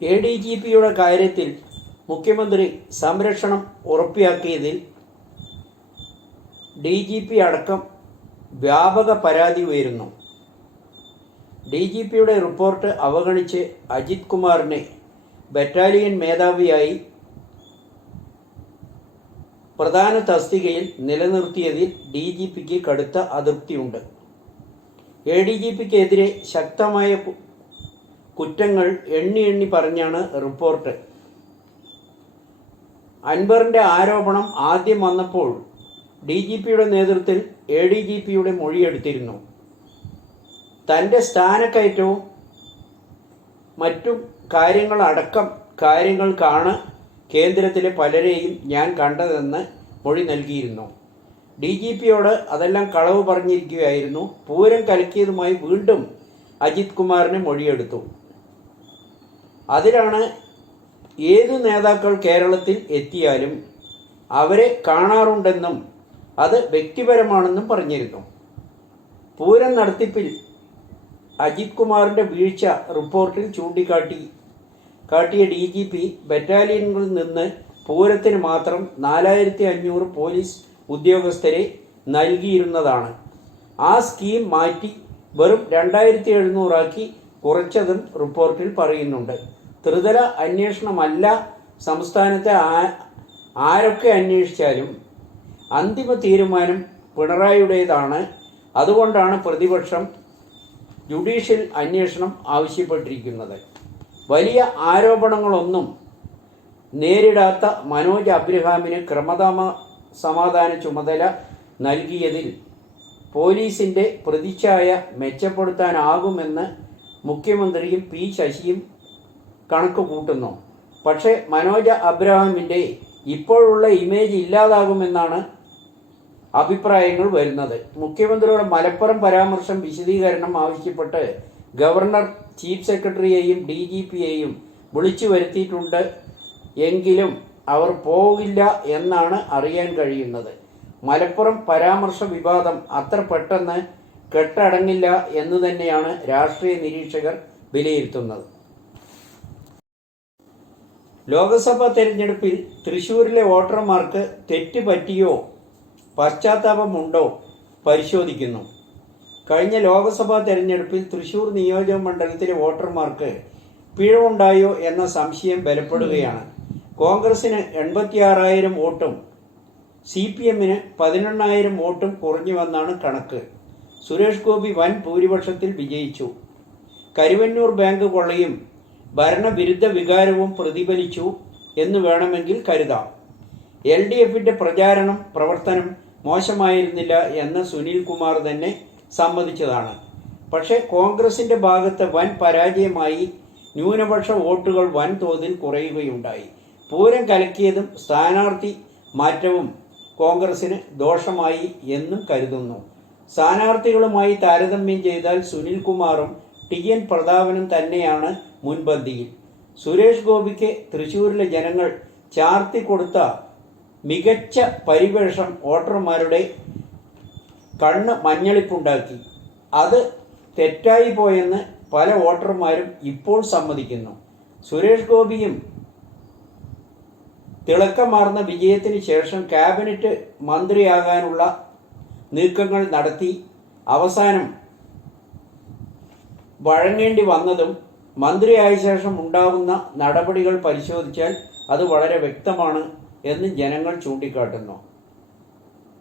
ADGPയുടെ കാര്യത്തിൽ മുഖ്യമന്ത്രി സംരക്ഷണം ഉറപ്പാക്കിയതിൽ DGP അടക്കം വ്യാപക പരാതി ഉയരുന്നു. DGPയുടെ റിപ്പോർട്ട് അവഗണിച്ച് അജിത് കുമാറിനെ ബറ്റാലിയൻ മേധാവിയായി പ്രധാന തസ്തികയിൽ നിലനിർത്തിയതിൽ DGPക്ക് കടുത്ത അതൃപ്തിയുണ്ട്. ADGPക്കെതിരെ ശക്തമായ കുറ്റങ്ങൾ എണ്ണി പറഞ്ഞാണ് റിപ്പോർട്ട്. അൻവറിൻ്റെ ആരോപണം ആദ്യം വന്നപ്പോൾ DGPയുടെ നേതൃത്വത്തിൽ ADGPയുടെ മൊഴിയെടുത്തിരുന്നു. തൻ്റെ സ്ഥാനക്കയറ്റവും മറ്റും കാര്യങ്ങൾക്കാണ് കേന്ദ്രത്തിലെ പലരെയും ഞാൻ കണ്ടതെന്ന് മൊഴി നൽകിയിരുന്നു. DGPയോട് അതെല്ലാം കളവ് പറഞ്ഞിരിക്കുകയായിരുന്നു. പൂരം കലക്കിയതുമായി വീണ്ടും അജിത് കുമാറിന് മൊഴിയെടുത്തു. അതിലാണ് ഏതു നേതാക്കൾ കേരളത്തിൽ എത്തിയാലും അവരെ കാണാറുണ്ടെന്നും അത് വ്യക്തിപരമാണെന്നും പറഞ്ഞിരുന്നു. പൂരം നടത്തിപ്പിൽ അജിത് കുമാറിൻ്റെ വീഴ്ച റിപ്പോർട്ടിൽ ചൂണ്ടിക്കാട്ടിയ DGP ബറ്റാലിയനുകളിൽ നിന്ന് പൂരത്തിന് മാത്രം 4500 പോലീസ് ഉദ്യോഗസ്ഥരെ നൽകിയിരുന്നതാണ്. ആ സ്കീം മാറ്റി വെറും 2700 ആക്കി കുറച്ചതും റിപ്പോർട്ടിൽ പറയുന്നുണ്ട്. ത്രിതല അന്വേഷണമല്ല. സംസ്ഥാനത്തെ ആരൊക്കെ അന്വേഷിച്ചാലും അന്തിമ തീരുമാനം പിണറായിയുടേതാണ്. അതുകൊണ്ടാണ് പ്രതിപക്ഷം ജുഡീഷ്യൽ അന്വേഷണം ആവശ്യപ്പെട്ടിരിക്കുന്നത്. വലിയ ആരോപണങ്ങളൊന്നും നേരിടാത്ത മനോജ് അബ്രഹാമിന് ക്രമസമാധാന ചുമതല നൽകിയതിൽ പോലീസിൻ്റെ പ്രതിച്ഛായ മെച്ചപ്പെടുത്താനാകുമെന്ന് മുഖ്യമന്ത്രിയും P. ശശിയും കണക്ക് കൂട്ടുന്നു. പക്ഷേ മനോജ് അബ്രഹാമിൻ്റെ ഇപ്പോഴുള്ള ഇമേജ് ഇല്ലാതാകുമെന്നാണ് അഭിപ്രായങ്ങൾ വരുന്നത്. മുഖ്യമന്ത്രിയുടെ മലപ്പുറം പരാമർശം വിശദീകരണം ആവശ്യപ്പെട്ട് ഗവർണർ ചീഫ് സെക്രട്ടറിയെയും DGPയെയും വിളിച്ചു വരുത്തിയിട്ടുണ്ട്. എങ്കിലും അവർ പോകില്ല എന്നാണ് അറിയാൻ കഴിയുന്നത്. മലപ്പുറം പരാമർശ വിവാദം അത്ര പെട്ടെന്ന് കെട്ടടങ്ങില്ല എന്ന് തന്നെയാണ് രാഷ്ട്രീയ നിരീക്ഷകർ വിലയിരുത്തുന്നത്. ലോക്സഭാ തെരഞ്ഞെടുപ്പിൽ തൃശ്ശൂരിലെ വോട്ടർമാർക്ക് തെറ്റ് പറ്റിയോ പശ്ചാത്താപമുണ്ടോ പരിശോധിക്കുന്നു. കഴിഞ്ഞ ലോക്സഭാ തെരഞ്ഞെടുപ്പിൽ തൃശ്ശൂർ നിയോജക മണ്ഡലത്തിലെ വോട്ടർമാർക്ക് പിഴവുണ്ടായോ എന്ന സംശയം ബലപ്പെടുകയാണ്. കോൺഗ്രസിന് 86,000 വോട്ടും CPMന് 11,000 വോട്ടും കുറഞ്ഞുവെന്നാണ് കണക്ക്. സുരേഷ് ഗോപി വൻ ഭൂരിപക്ഷത്തിൽ വിജയിച്ചു. കരുവന്നൂർ ബാങ്ക് കൊള്ളയും ഭരണവിരുദ്ധ വികാരവും പ്രതിഫലിച്ചു എന്ന് വേണമെങ്കിൽ കരുതാം. LDFന്റെ പ്രവർത്തനം മോശമായിരുന്നില്ല എന്ന് സുനിൽ കുമാർ തന്നെ സമ്മതിച്ചതാണ്. പക്ഷേ കോൺഗ്രസിൻ്റെ ഭാഗത്ത് വൻ പരാജയമായി. ന്യൂനപക്ഷ വോട്ടുകൾ വൻതോതിൽ കുറയുകയുണ്ടായി. പൂരം കലക്കിയതും സ്ഥാനാർത്ഥി മാറ്റവും കോൺഗ്രസിന് ദോഷമായി എന്നും കരുതുന്നു. സ്ഥാനാർത്ഥികളുമായി താരതമ്യം ചെയ്താൽ സുനിൽ കുമാറും TN പ്രതാപനും തന്നെയാണ് മുൻപന്തിയിൽ. സുരേഷ് ഗോപിക്ക് തൃശ്ശൂരിലെ ജനങ്ങൾ ചാർത്തി കൊടുത്ത മികച്ച പരിവേഷം വോട്ടർമാരുടെ കണ്ണ് മഞ്ഞളിപ്പുണ്ടാക്കി. അത് തെറ്റായി പോയെന്ന് പല വോട്ടർമാരും ഇപ്പോൾ സമ്മതിക്കുന്നു. സുരേഷ് ഗോപിയും തിളക്കമാർന്ന വിജയത്തിന് ശേഷം ക്യാബിനറ്റ് മന്ത്രിയാകാനുള്ള നീക്കങ്ങൾ നടത്തി അവസാനം വഴങ്ങേണ്ടി വന്നതും മന്ത്രിയായ ശേഷം ഉണ്ടാകുന്ന നടപടികൾ പരിശോധിച്ചാൽ അത് വളരെ വ്യക്തമാണ് എന്ന് ജനങ്ങൾ ചൂണ്ടിക്കാട്ടുന്നു.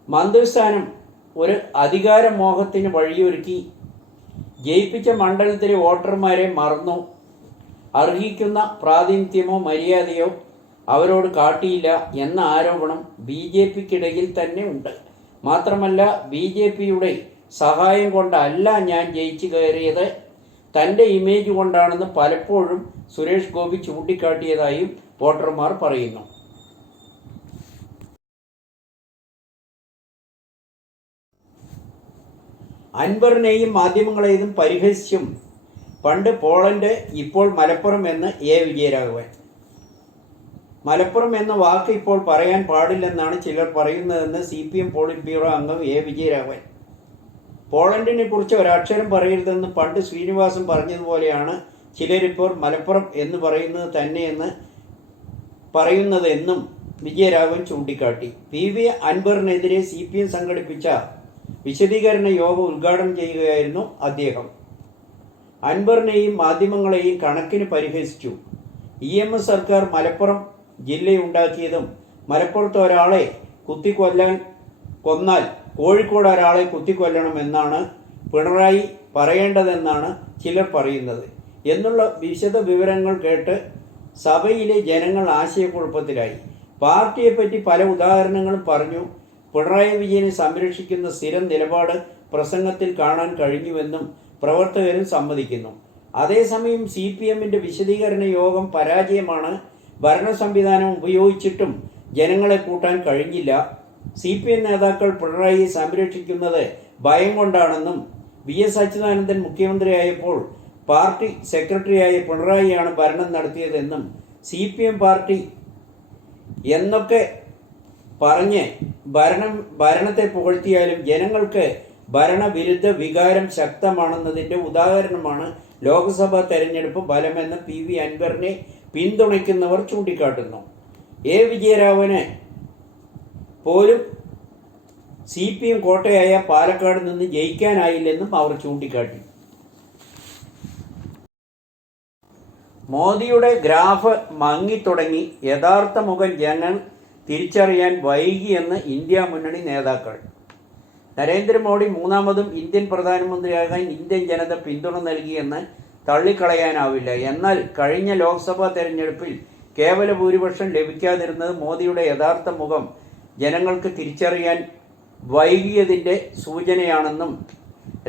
മന്ത്രിസ്ഥാനം ഒരു അധികാരമോഹത്തിന് വഴിയൊരുക്കി ജയിപ്പിച്ച മണ്ഡലത്തിലെ വോട്ടർമാരെ മറന്നു. അർഹിക്കുന്ന പ്രാതിനിധ്യമോ മര്യാദയോ അവരോട് കാട്ടിയില്ല എന്ന ആരോപണം BJPക്കിടയിൽ തന്നെ ഉണ്ട്. മാത്രമല്ല BJPയുടെ സഹായം കൊണ്ടല്ല ഞാൻ ജയിച്ചു കയറിയത്, തൻ്റെ ഇമേജ് കൊണ്ടാണെന്ന് പലപ്പോഴും സുരേഷ് ഗോപി ചൂണ്ടിക്കാട്ടിയതായും വോട്ടർമാർ പറയുന്നു. അൻവറിനെയും മാധ്യമങ്ങളെയും പരിഹസിച്ചും പണ്ട് പോളണ്ട് ഇപ്പോൾ മലപ്പുറം എന്ന് വിജയരാഘവൻ. മലപ്പുറം എന്ന വാക്ക് ഇപ്പോൾ പറയാൻ പാടില്ലെന്നാണ് ചിലർ പറയുന്നതെന്ന് CPM പോളിറ്റ് ബ്യൂറോ അംഗം വിജയരാഘവൻ. പോളണ്ടിനെ കുറിച്ച് ഒരക്ഷരം പറയരുതെന്ന് പണ്ട് ശ്രീനിവാസൻ പറഞ്ഞതുപോലെയാണ് ചിലരിപ്പോൾ മലപ്പുറം എന്ന് പറയുന്നതെന്നും വിജയരാഘവൻ ചൂണ്ടിക്കാട്ടി. PV അൻവറിനെതിരെ CPM സംഘടിപ്പിച്ച വിശദീകരണ യോഗം ഉദ്ഘാടനം ചെയ്യുകയായിരുന്നു അദ്ദേഹം. അൻവറിനെയും മാധ്യമങ്ങളെയും കണക്കിന് പരിഹസിച്ചു. EMS സർക്കാർ മലപ്പുറം ജില്ലയുണ്ടാക്കിയതും മലപ്പുറത്ത് ഒരാളെ കൊന്നാൽ കോഴിക്കോട് ഒരാളെ കുത്തിക്കൊല്ലണമെന്നാണ് പിണറായി പറയേണ്ടതെന്നാണ് ചിലർ പറയുന്നത് എന്നുള്ള വിശദ വിവരങ്ങൾ കേട്ട് സഭയിലെ ജനങ്ങൾ ആശയക്കുഴപ്പത്തിലായി. പാർട്ടിയെപ്പറ്റി പല ഉദാഹരണങ്ങളും പറഞ്ഞു. പിണറായി വിജയനെ സംരക്ഷിക്കുന്ന സ്ഥിരം നിലപാട് പ്രസംഗത്തിൽ കാണാൻ കഴിഞ്ഞുവെന്നും പ്രവർത്തകരും സമ്മതിക്കുന്നു. അതേസമയം CPMന്റെ വിശദീകരണ യോഗം പരാജയമാണ്. ഭരണ സംവിധാനം ഉപയോഗിച്ചിട്ടും ജനങ്ങളെ കൂട്ടാൻ കഴിഞ്ഞില്ല. CPM നേതാക്കൾ പിണറായിയെ സംരക്ഷിക്കുന്നത് ഭയം കൊണ്ടാണെന്നും VS അച്യുതാനന്ദൻ മുഖ്യമന്ത്രിയായപ്പോൾ പാർട്ടി സെക്രട്ടറിയായ പിണറായിയാണ് ഭരണം നടത്തിയതെന്നും CPM പാർട്ടി എന്നൊക്കെ പറഞ്ഞ് ഭരണത്തെ പുകഴ്ത്തിയാലും ജനങ്ങൾക്ക് ഭരണവിരുദ്ധ വികാരം ശക്തമാണെന്നതിൻ്റെ ഉദാഹരണമാണ് ലോക്സഭാ തെരഞ്ഞെടുപ്പ് ഫലമെന്ന് PV അൻവറിനെ പിന്തുണയ്ക്കുന്നവർ ചൂണ്ടിക്കാട്ടുന്നു. വിജയരാഘവന് പോലും CPM കോട്ടയായ പാലക്കാട് നിന്ന് ജയിക്കാനായില്ലെന്നും അവർ ചൂണ്ടിക്കാട്ടി. മോദിയുടെ ഗ്രാഫ് മങ്ങിത്തുടങ്ങി, യഥാർത്ഥ മുഖം ജനങ്ങൾ തിരിച്ചറിയാൻ വൈകിയെന്ന് ഇന്ത്യ മുന്നണി നേതാക്കൾ. നരേന്ദ്രമോദി മൂന്നാമതും ഇന്ത്യൻ പ്രധാനമന്ത്രിയാകാൻ ഇന്ത്യൻ ജനത പിന്തുണ നൽകിയെന്ന് തള്ളിക്കളയാനാവില്ല. എന്നാൽ കഴിഞ്ഞ ലോക്സഭാ തെരഞ്ഞെടുപ്പിൽ കേവല ഭൂരിപക്ഷം ലഭിക്കാതിരുന്നത് മോദിയുടെ യഥാർത്ഥ മുഖം ജനങ്ങൾക്ക് തിരിച്ചറിയാൻ വൈകിയതിൻ്റെ സൂചനയാണെന്നും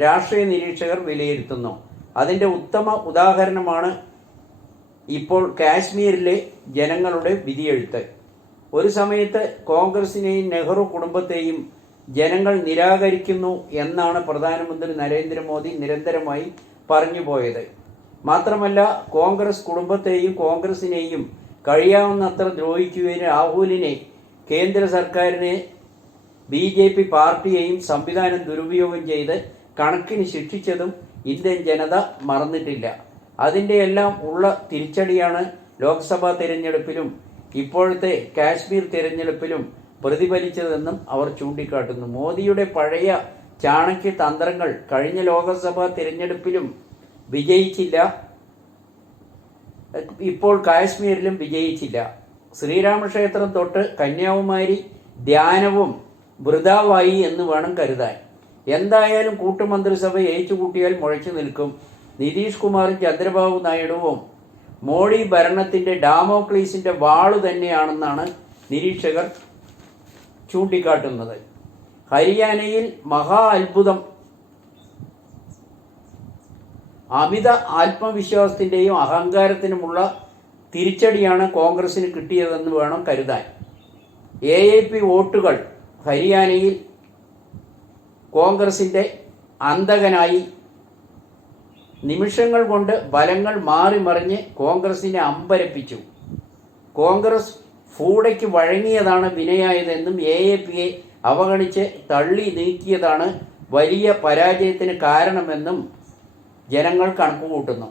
രാഷ്ട്രീയ നിരീക്ഷകർ വിലയിരുത്തുന്നു. അതിൻ്റെ ഉത്തമ ഉദാഹരണമാണ് ഇപ്പോൾ കാശ്മീരിലെ ജനങ്ങളുടെ വിധിയെഴുത്ത്. ഒരു സമയത്ത് കോൺഗ്രസിനെയും നെഹ്റു കുടുംബത്തെയും ജനങ്ങൾ നിരാകരിക്കുന്നു എന്നാണ് പ്രധാനമന്ത്രി നരേന്ദ്രമോദി നിരന്തരമായി പറഞ്ഞു പോയത്. മാത്രമല്ല, കോൺഗ്രസ് കുടുംബത്തെയും കോൺഗ്രസിനെയും കഴിയാവുന്നത്ര ദ്രോഹിക്കുകയും രാഹുലിനെ, കേന്ദ്ര സർക്കാരിനെ, BJP പാർട്ടിയെയും സംവിധാനം ദുരുപയോഗം ചെയ്ത് കണക്കിന് ശിക്ഷിച്ചതും ഇന്ത്യൻ ജനത മറന്നിട്ടില്ല. അതിൻ്റെ എല്ലാം ഉള്ള തിരിച്ചടിയാണ് ലോക്സഭാ തിരഞ്ഞെടുപ്പിലും ഇപ്പോഴത്തെ കാശ്മീർ തിരഞ്ഞെടുപ്പിലും പ്രതിഫലിച്ചതെന്നും അവർ ചൂണ്ടിക്കാട്ടുന്നു. മോദിയുടെ പഴയ ചാണക്യ തന്ത്രങ്ങൾ കഴിഞ്ഞ ലോക്സഭാ തിരഞ്ഞെടുപ്പിലും വിജയിച്ചില്ല, ഇപ്പോൾ കാശ്മീരിലും വിജയിച്ചില്ല. ശ്രീരാമക്ഷേത്രം തൊട്ട് കന്യാകുമാരി ധ്യാനവും വൃഥാവായി എന്ന് വേണം കരുതാൻ. എന്തായാലും കൂട്ടുമന്ത്രിസഭ ഏറ്റുകൂട്ടിയാൽ മുഴച്ചു നിൽക്കും. നിതീഷ് കുമാറും ചന്ദ്രബാബു നായിഡുവും മോഡി ഭരണത്തിൻ്റെ ഡാമോക്ലീസിൻ്റെ വാള് തന്നെയാണെന്നാണ് നിരീക്ഷകർ ചൂണ്ടിക്കാട്ടുന്നത്. ഹരിയാനയിൽ മഹാ അത്ഭുതം. അമിത ആത്മവിശ്വാസത്തിൻ്റെയും അഹങ്കാരത്തിനുമുള്ള തിരിച്ചടിയാണ് കോൺഗ്രസിന് കിട്ടിയതെന്ന് വേണം കരുതാൻ. AAP വോട്ടുകൾ ഹരിയാനയിൽ കോൺഗ്രസിൻ്റെ അന്തകനായി. നിമിഷങ്ങൾ കൊണ്ട് ഫലങ്ങൾ മാറിമറിഞ്ഞ് കോൺഗ്രസിനെ അമ്പരപ്പിച്ചു. കോൺഗ്രസ് ഫൂഡയ്ക്ക് വഴങ്ങിയതാണ് വിനയായതെന്നും AAPയെ അവഗണിച്ച് തള്ളി നീക്കിയതാണ് വലിയ പരാജയത്തിന് കാരണമെന്നും ജനങ്ങൾ കണക്കുകൂട്ടുന്നു.